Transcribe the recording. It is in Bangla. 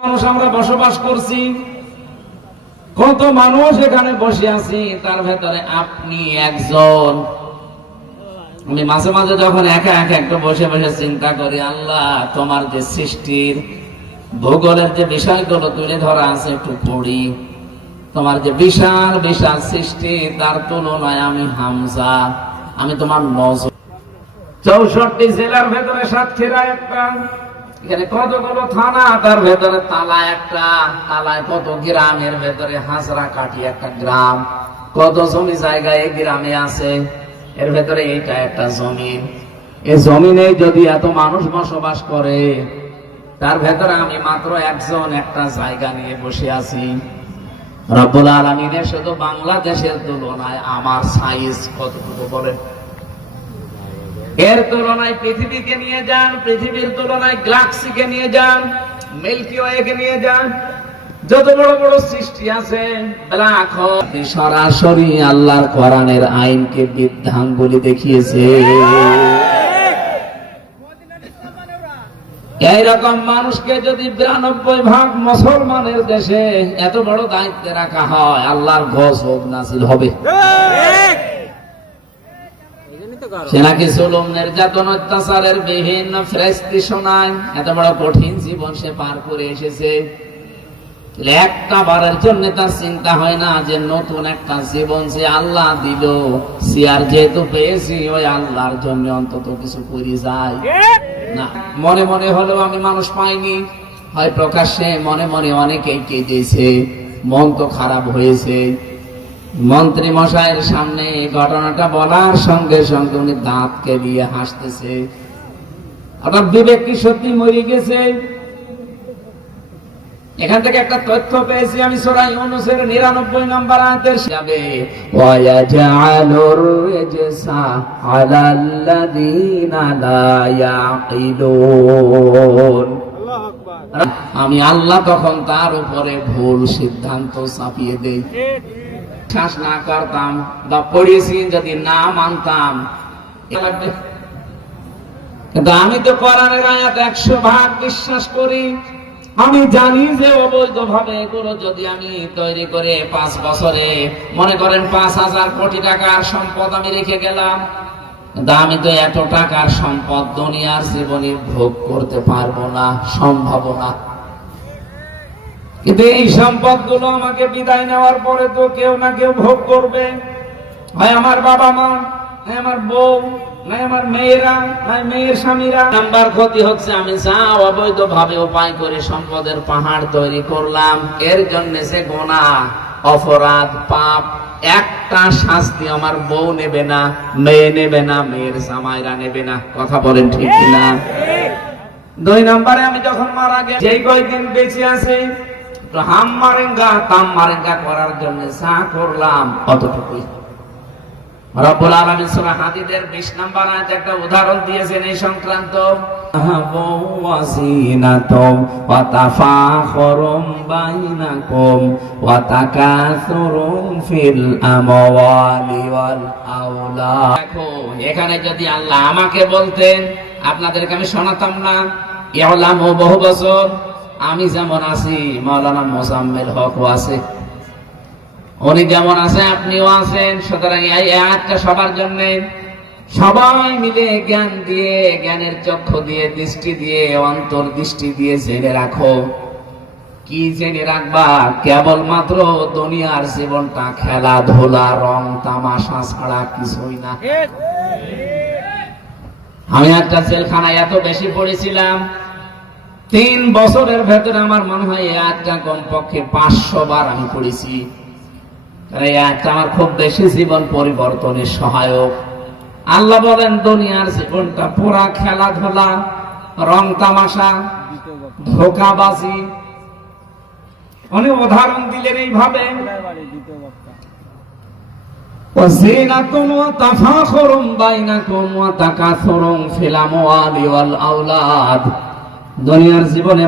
মানুষ আমরা বসবাস করছি, কত মানুষ এখানে বসে আছি, তার ভেতরে আপনি একজন। আমি মাঝে মাঝে যখন একা একা একটু বসে বসে চিন্তা করি, আল্লাহ তোমার যে সৃষ্টির ভূগোলের যে বিষয়গুলো তুলে ধরা আছে একটু পড়ি, তোমার যে বিশাল বিশাল সৃষ্টি, তার তুলনায় আমি হামজা, আমি তোমার নজর। 64 জেলার ভেতরে সাতক্ষীরা একটা, এখানে কতগুলো থানা, তার ভেতরে তালা একটা, তালায় কত গ্রামের ভেতরে হাজরা কাটি একটা গ্রাম, কত জমি জায়গায় এই গ্রামে আছে, এর ভেতরে এইটা একটা জমিন। এই জমিনে যদি এত মানুষ বসবাস করে, তার ভেতরে আমি মাত্র একজন একটা জায়গা নিয়ে বসে আছি। রব্বুল আলামিনের শুধু বাংলাদেশের তুলনায় আমার সাইজ কতটুকু বলেন? এর তুলনায় পৃথিবীকে নিয়ে যান, পৃথিবীর তুলনায় গ্যালাক্সিকে নিয়ে যান, মিল্কি ওয়েকে নিয়ে যান, যত বড় বড় সৃষ্টি আছে, ব্ল্যাক হোল, সরাসরি আল্লাহর কোরআনের আইনকে বৃদ্ধাঙ্গুলি দেখিয়েছে। এইরকম মানুষকে যদি 92 ভাগ মুসলমানের দেশে এত বড় দায়িত্বে রাখা হয়, আল্লাহর গজব নাযিল হবে। সে নাকি জুলুম, নির্যাতন, অত্যাচারের বিভিন্ন ফেরেশতা শোনায়, এত বড় কঠিন জীবন সে পার করে এসেছে। একটা বারের জন্য তার চিন্তা হয় না যে নতুন একটা জীবন যে আল্লাহ দিল, সিয়ার যেহেতু পেয়েছি, ওই আল্লাহর জন্য অন্তত কিছু করে যায় না। মনে মনে হলেও আমি মানুষ পাইনি, হয় প্রকাশ্যে মনে মনে অনেকেই কেঁদেছে, মন তো খারাপ হয়েছে। মন্ত্রী মশাইয়ের সামনে ঘটনাটা বলার সঙ্গে সঙ্গে উনি দাঁত কেলিয়ে হাসতেছে। আপনার বিবেক কি সত্যি মরে গেছে? এখান থেকে একটা তথ্য পেয়েছি আমি, সূরা ইউনূসের 99 নম্বর আয়াতের যাবে, ওয়া ইয়াজআলুর রিজসা আলাল্লাযীনা লা ইয়াকিলুন। আল্লাহু আকবার। আমি আল্লাহ তখন তার উপরে ভুল সিদ্ধান্ত চাপিয়ে দেই। বিশ্বাস না করতাম বা পড়িয়েছি যদি না মানতাম, কিন্তু আমি তো কোরআনের আয়াত 100 ভাগ বিশ্বাস করি। আমি জানি যে অবৈধ ভাবে এগুলো যদি আমি তৈরি করে 5 বছরে মনে করেন 5000 কোটি টাকার সম্পদ আমি রেখে গেলাম, কিন্তু আমি তো এত টাকার সম্পদ দুনিয়ার জীবনে ভোগ করতে পারবো না, সম্ভব না। কিন্তু এই সম্পদগুলো আমাকে বিদায় নেওয়ার পরে তো কেউ না কেউ ভোগ করবে, হয় আমার বাবা মা, হয় আমার বউ, নাই আমার মেয়েরা, নাই মেয়ের স্বামীরা। নাম্বার ক্ষতি হচ্ছে আমি যা অবৈধ ভাবে উপায় করে সম্পদের পাহাড় তৈরি করলাম, এর জন্য যে গুনাহ, অপরাধ, পাপ, একটা শাস্তি আমার বউ নেবে না, মেয়ে নেবে না, মেয়ের জামাইরা নেবে না। কথা বলেন ঠিক কিনা? 2 নম্বরে আমি যখন মারা গেছি, যেই কয়দিন বেঁচে আছি, হাম মারেঙ্গা তাম মারেঙ্গা করার জন্য যা করলাম অতটুকুই। রব্বুল আলামিন সূরা হাদীদের 20 নম্বর আয়াতে একটা উদাহরণ দিয়েছেন এই সংক্রান্ত, ওয়াসিনাতুম ওয়া তাফাখুরুম বাইনাকুম ওয়া তাকাসুরুম ফিল আমওয়ালি ওয়াল আওলাদ। দেখো এখানে যদি আল্লাহ আমাকে বলতেন, আপনাদেরকে আমি শোনাতাম না। ইলামু, বহু বছর আমি যেমন আছি, মাওলানা মোজাম্মেল হকও আছে, উনি যেমন আছে আপনিও আছেন। সুতরাং এই আয়াতটা সবার জন্য, সবাই মিলে জ্ঞান দিয়ে, জ্ঞানের চক্ষু দিয়ে, দৃষ্টি দিয়ে, অন্তর্দৃষ্টি দিয়ে জেনে রাখো। কি জেনে রাখবা? কেবলমাত্র দুনিয়ার জীবনটা খেলাধুলা, রং তামাশা ছাড়া কিছুই না। আমি একটা জেলখানায় এত বেশি পড়েছিলাম, 3 বছরের ভেতরে আমার মনে হয় এই আয়াতটা কমপক্ষে 500 বার আমি পড়েছি। এই আয়াতটা আমার খুব বেশি জীবন পরিবর্তনের সহায়ক। আল্লাহ বলেন দুনিয়ার জীবনটা পুরা খেলাধুলা, রং তামাশা, ধোঁকাবাজি। অনেক উদাহরণ দিলেন এইভাবে, ওয়াসিনাতুন ওয়া তাফাখুরুম বাইনাকুম ওয়া তাকাসুরুম ফিল আমওয়ালি ওয়াল আওলাদ। দুনিয়ার জীবনে